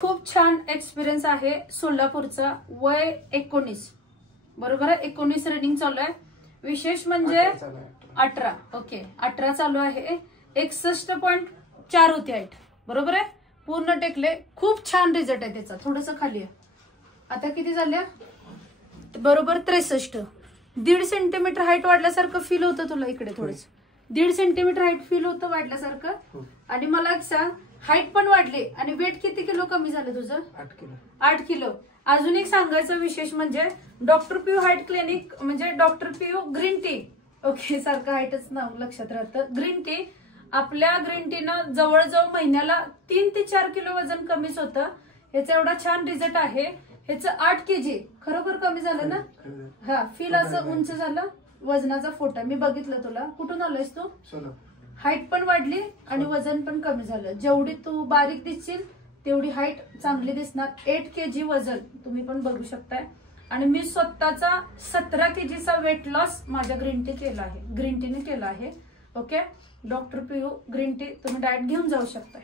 खूप छान एक्सपिरियन्स आहे सोलापूरचा. वय 19 बरोबर आहे. 19 रनिंग चालू आहे. विशेष म्हणजे 18. ओके 18 चालू आहे. 61.4 होती हाईट बरोबर आहे. पूर्ण टेकले. खूप छान रिझल्ट आहे त्याचा. थोडस खाली आहे. आता किती झाल्या बरोबर 63. 1.5 सेंटीमीटर हाईट वाढल्यासारखं फील होतं तुला इकडे थोडस. 1.5 सेंटीमीटर हाईट फील होतं वाढल्यासारखं. आणि मला एक सांग हाईट पण वाढली आणि वेट किती किलो कमी झालं तुझं? 8 किलो. 8 किलो. अजून एक सांगायचं विशेष म्हणजे डॉक्टर पियू हाईट क्लिनिक म्हणजे डॉक्टर पियू ग्रीन टी. ओके सारखं हाईटच नाव लक्षात राहतं. Green tea. आपल्या ग्रीन टीनं जवळजवळ महिन्याला 3 ते 4 किलो वजन कमीच होतं. ह्याचा एवढा छान रिझल्ट आहे. ह्याचं 8 kg खरोखर कमी झालं ना? हा फील असं उंच झालं. वजनाचा फोटो मी बघितलं तुला. कुठून आलोयस तू? हाईट पण वाढली आणि वजन पण कमी झालं. जेवढी तू बारीक दिसशील तेवढी हाईट चांगली दिसणार. 8 kg वजन तुम्ही पण बघू शकताय. आणि मी स्वतःचा 17 kgचा वेट लॉस माझ्या ग्रीन टी केला आहे. ग्रीन टीने केला आहे. ओके डॉक्टर पियू ग्रीन टी तुम्ही डाएट घेऊन जाऊ शकताय.